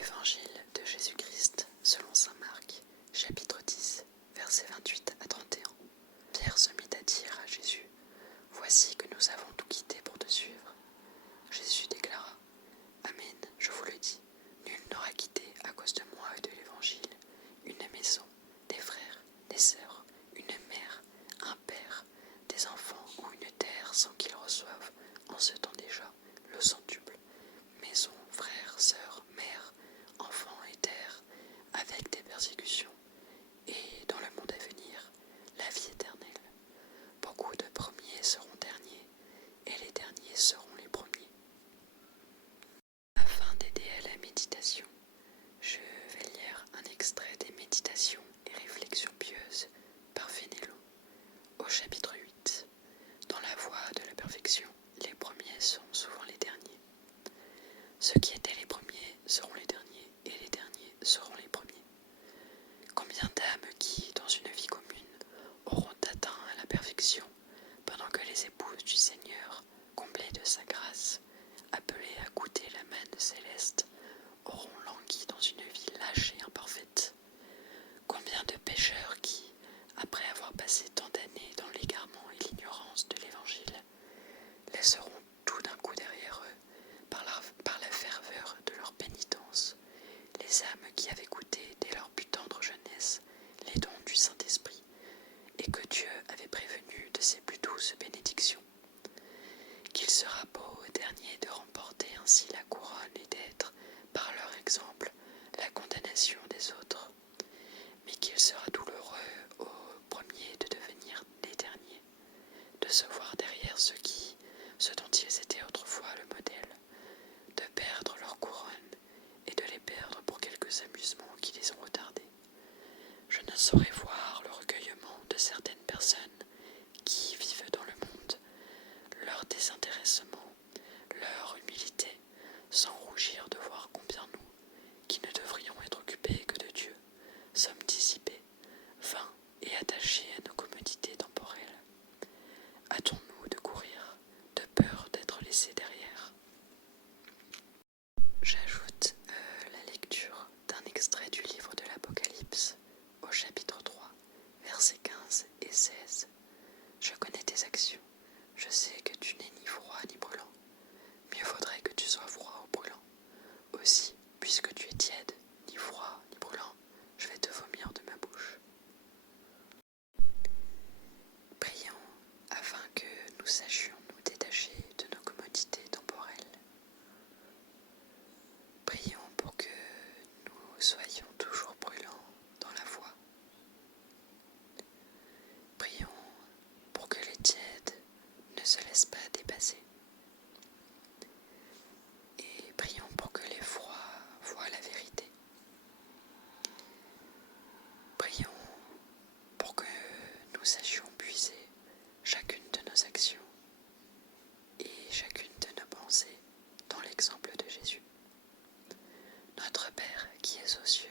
Évangile de Jésus-Christ selon saint Marc, chapitre 10, versets 28 à 31. Pierre se mit à dire à Jésus : « Voici que nous avons tout quitté pour te suivre. » Jésus déclara : « Amen, je vous le dis, nul n'aura quitté à cause de moi et de l'Évangile une maison, des frères, des sœurs, une mère, un père, des enfants ou une terre sans qu'il reçoive en ce temps déjà le centuple, maison, frères, sœurs, mère, enfants et terre, avec des persécutions, et dans le monde à venir, la vie éternelle. Beaucoup de premiers seront derniers, et les derniers seront les premiers. » Afin d'aider à la méditation, je vais lire un extrait des Méditations et réflexions pieuses par Fénelon, au chapitre 8. Dans la voie de la perfection, les premiers sont souvent les derniers. Ceux qui étaient les premiers seront les derniers, et les derniers seront les premiers. Combien d'âmes qui, dans une vie commune, auront atteint à la perfection, pendant que les épouses du Seigneur, comblées de sa grâce, appelées à goûter la manne céleste, auront langui dans une vie lâche et imparfaite. Combien de pécheurs qui, après avoir passé tant d'années dans l'égarement et l'ignorance de l'Évangile, laisseront tout d'un coup derrière eux, par la ferveur de leur pénitence, les âmes qui avaient goûté dès leur plus tendre jeunesse les dons du Saint-Esprit, et que Dieu avait prévenu de ses plus douces bénédictions. Qu'il sera beau aux derniers de remporter ainsi la couronne et d'être, par leur exemple, la condamnation des autres, mais qu'il sera douloureux aux premiers de devenir les derniers, de se voir derrière ce dont ils étaient autrefois le modèle, de perdre leur couronne et de les perdre pour quelques amusements qui les ont retardés. Je ne saurais voir le recueillement de certaines personnes qui vivent dans le monde, leur désintéressement, leur humilité, sans rougir de voir combien nous, qui ne devrions être occupés que de Dieu, sommes dissipés, vains et attachés à nos commodités temporelles. Hâtons-nous de courir, de peur d'être laissés derrière. J'ajoute la lecture d'un extrait du livre de l'Apocalypse, au chapitre 3, versets 15 et 16. « Je connais tes actions, je sais que tu n'es ni froid ni brûlant. Mieux vaudrait que tu sois froid ou brûlant. Aussi, puisque tu es tiède, ni froid ni brûlant, je vais te vomir de ma bouche. » Prions afin que nous sachions nous détacher de nos commodités temporelles. Prions pour que nous soyons toujours brûlants dans la foi. Prions pour que les tièdes ne se laissent pas dépasser. Et prions pour que les froids voient la vérité. Prions pour que nous sachions puiser chacune de nos actions et chacune de nos pensées dans l'exemple de Jésus. Notre Père qui es aux cieux,